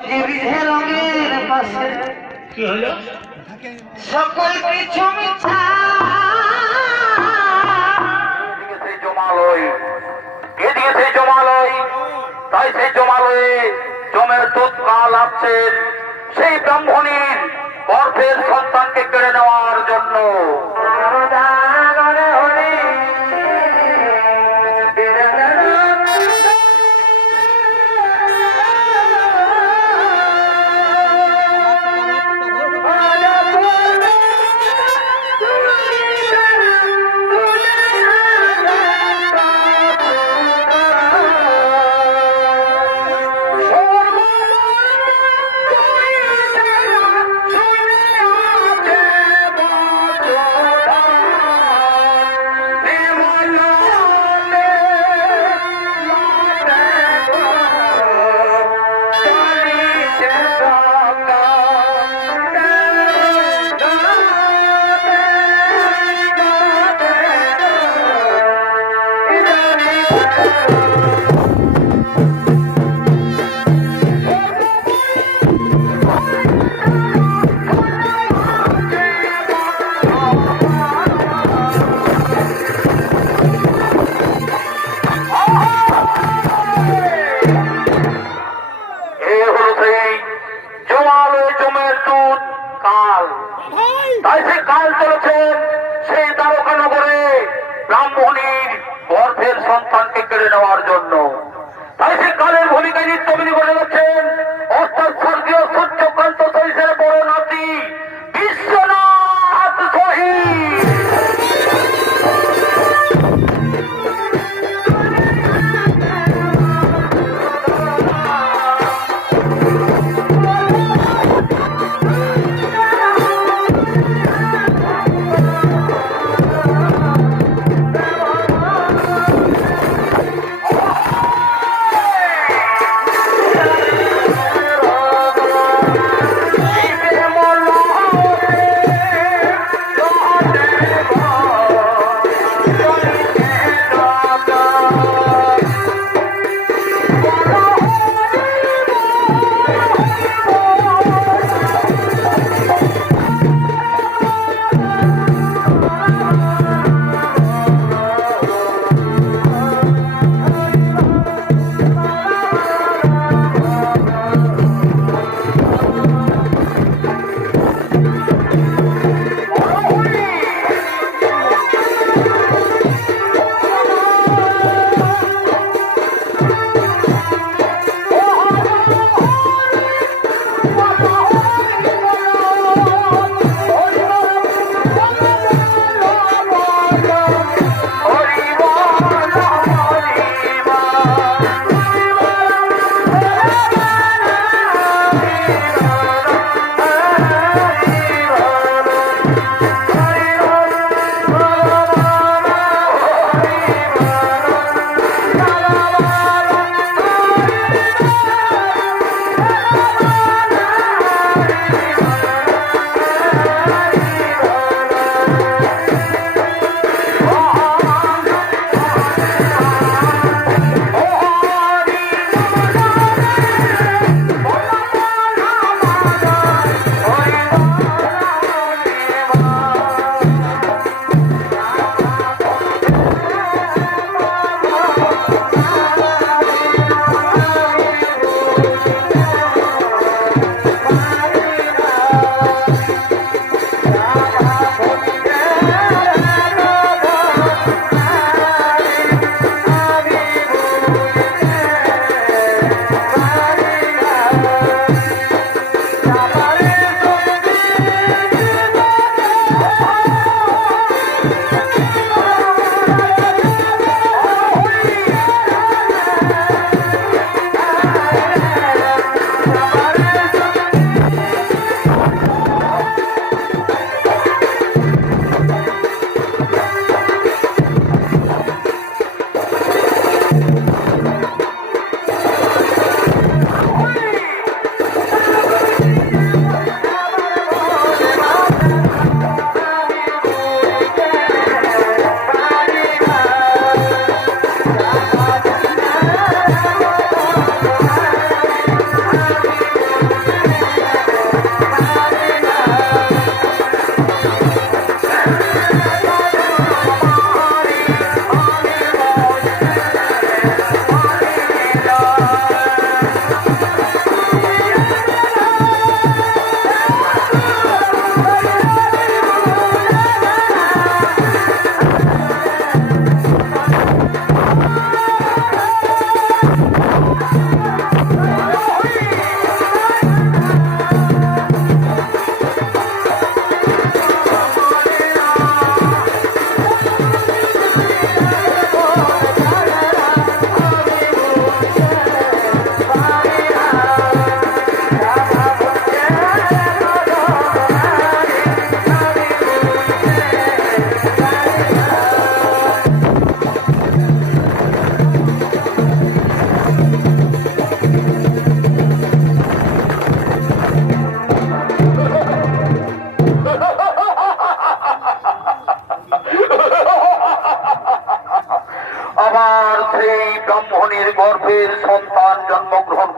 বিধে রঙের পাশে কি হলো? সকল কিছু মিথ্যা। এদিকে সেই জমালয়, তাই সেই জমালয়ে জমের দুধ কাল আসছেন সেই ব্রাহ্মণীর গর্ভের সন্তানকে কেড়ে নেওয়ার জন্য। তাই সে কাল চলেছেন সেই দ্বারকা নগরে ব্রাহ্মণীর গর্ভের সন্তানকে কেড়ে নেওয়ার জন্য। তাই সে কালের ভূমিকায় নিত্যমিনি করে যাচ্ছেন অর্থাৎ স্বর্গীয় সূর্যকান্ত সহিসের বড় নাতি বিশ্বনাথ শহীদ।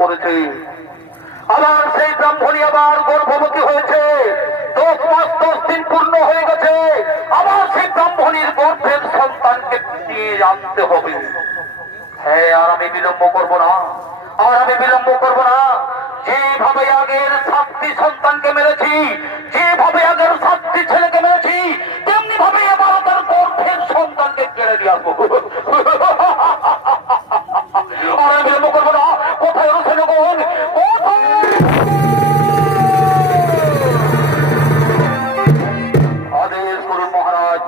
করেছে। আবার সেই ব্রাহ্মণী আবার গর্ভবতী হয়েছে, 10 মাস 10 দিন পূর্ণ হয়ে গেছে। আবার সেই ব্রাহ্মণীর গর্ভের সন্তানকে নিয়ে আনতে হবে। হ্যাঁ, আর আমি বিলম্ব করবো না, আর আমি বিলম্ব করবো না। যেভাবে আগের 7টি সন্তানকে মেরেছি, যেভাবে আগের 7টি ছেলেকে মেরেছি, তেমনি ভাবে এবার তার গর্ভের সন্তানকে কেড়ে দিয়ে আসবো। আর আমি বিলম্ব করবো না। কোথায় রয়েছে লোকগণ? আদেশ করুন মহারাজ।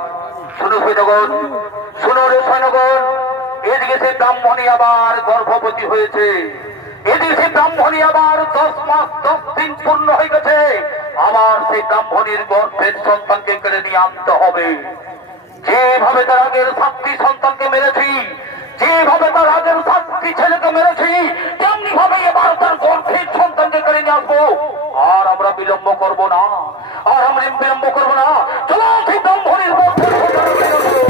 শুনো সৈন্যগণ, শুনো রে সৈন্যগণ, এদিকে সে ব্রাহ্মণী আবার গর্ভবতী হয়েছে, এদিকে সে ব্রাহ্মণী আবার 10 মাস 10 দিন পূর্ণ হয়ে গেছে। আবার সেই ব্রাহ্মণীর গর্ভের সন্তানকে কেড়ে নিয়ে আনতে হবে। যেভাবে তার আগের 7টি সন্তানকে মেরেছি, যেভাবে তার আগের 7টি ছেলেকে মেরেছি, তেমনি ভাবে এবার তার গর্ভের সন্তানকে কেড়ে নিয়ে আসবো। আর আমরা বিলম্ব করব না, আর আমরা বিলম্ব করব না। চলো সেই ব্রাহ্মণীর গর্ভের সন্তানকে কেড়ে নিয়ে আসবো।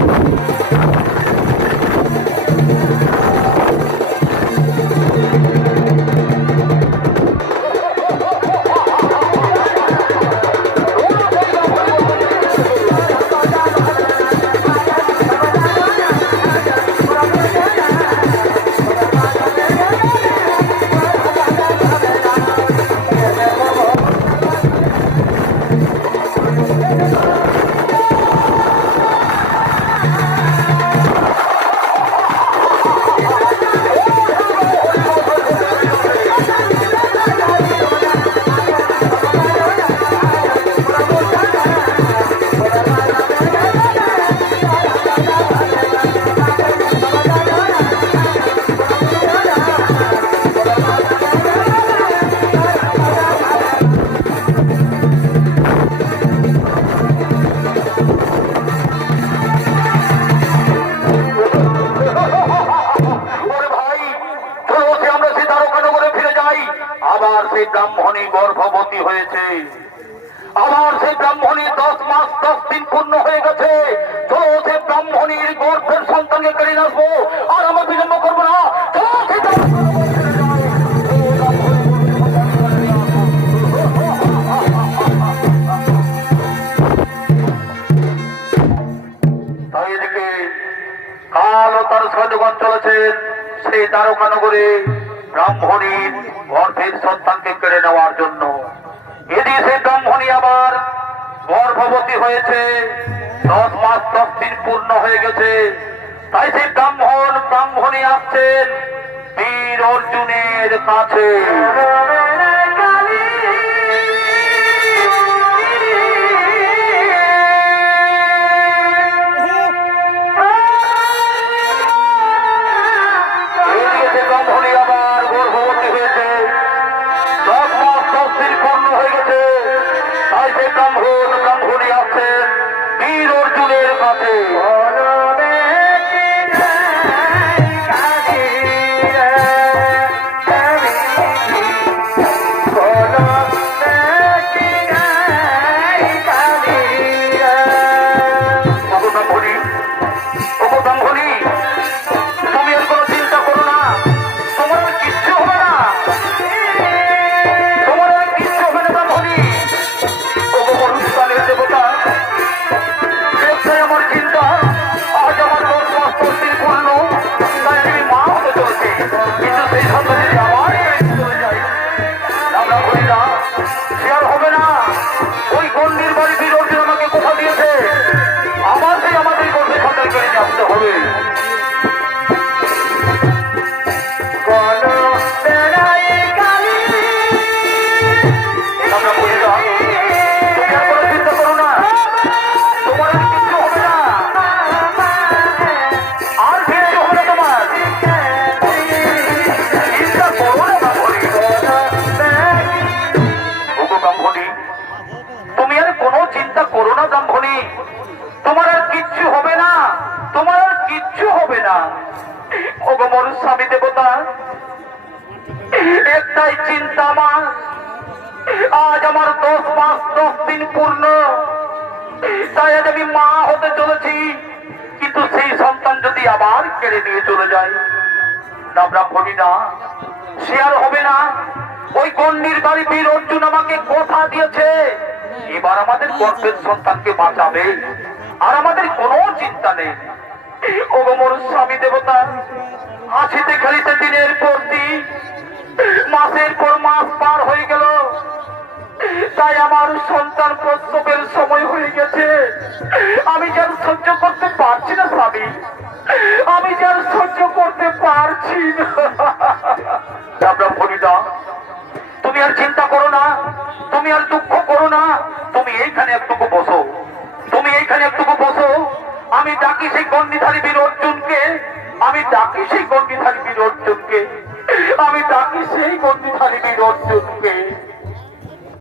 আবার সেই ব্রাহ্মণী গর্ভবতী হয়েছে, আবার সেই ব্রাহ্মণী 10 মাস 10 দিন পূর্ণ হয়ে গেছে। চলো সেই ব্রাহ্মণীর গর্ভের সন্তানকে কেড়ে নিয়ে আসবো। আর আমরা বিলম্ব করবো না। চলো সেই তাই এদিকে কাল ও তার সৈন্যগণ চলেছেন সেই দ্বারকানগরে ব্রাহ্মণীর গর্ভের সন্তানকে কেড়ে নেওয়ার জন্য। এদিকে সেই ব্রাহ্মণী আবার গর্ভবতী হয়েছে, 10 মাস 10 দিন পূর্ণ হয়ে গেছে। তাই সেই ব্রাহ্মণী আসছেন বীর অর্জুনের কাছে। ব্রাহ্মণী আছেন বীর অর্জুনের কাছে। তুমি এর কোনো চিন্তা করো না, তোমার আর কিচ্ছু হবে না, তোমার আর কিচ্ছু হবে না ব্রাহ্মণী। দেবতা একটাই আমার চিন্তা, আজ আমার 10 মাস 10 দিন পূর্ণ, তাই আমি মা হতে চলছি। কিন্তু সেই সন্তান যদি আবার চলে যায়, আমরা বলি না সে আর হবে না। ওই গণ্ডির বাড়ি বীর অর্জুন আমাকে কথা দিয়েছে, আবার সেই আমাদের গর্ভের সন্তান কেড়ে নিয়ে আসতে হবে। আমরা বলি না তুমি আর কোনো চিন্তা করো না, তোমার আর কিচ্ছু হবে না, আর কিচ্ছু হবে না তোমার। চিন্তা করো না ব্রাহ্মণী। ওগো ব্রাহ্মণী, তুমি আর কোনো চিন্তা করো না ব্রাহ্মণী, তোমার আর কিচ্ছু হবে না, তোমার আর কিচ্ছু হবে না। ওগো মোর স্বামী দেবতা, একটাই চিন্তা আমার, আজ আমার 10 মাস 10 দিন পূর্ণ, তাই আজ আমি মা হতে চলেছি। কিন্তু সেই সন্তান যদি আবার কেড়ে নিয়ে চলে যায়, না ব্রাহ্মণী না, সে আর হবে না। ওই গণ্ডিরধারী বীর অর্জুন আমাকে কথা দিয়েছে এবার আমাদের গর্ভের সন্তানকে বাঁচাবে, আর আমাদের কোনো চিন্তা নেই। ও মোর স্বামী দেবতা, হাসিতে খেলিতে দিনের পর দিন, মাসের পর মাস পার হয়ে গেল, তাই আমার সন্তান প্রসবের সময় হয়ে গেছে। আমি যেন সহ্য করতে পারছি না স্বামী, আমি যেন সহ্য করতে পারছি না। ফরিদা, তুমি আর চিন্তা করো না, তুমি আর দুঃখ করো না, তুমি এইখানে একটুকু বসো, তুমি এইখানে একটুকু বসো। আমি ডাকি সেই গণ্ডিধারী বীর অর্জুনকে, আমি ডাকি সেই গণ্ডিধারী বীর অর্জুনকে, আমি ডাকি সেই গণ্ডিধারী বীর অর্জুনকে।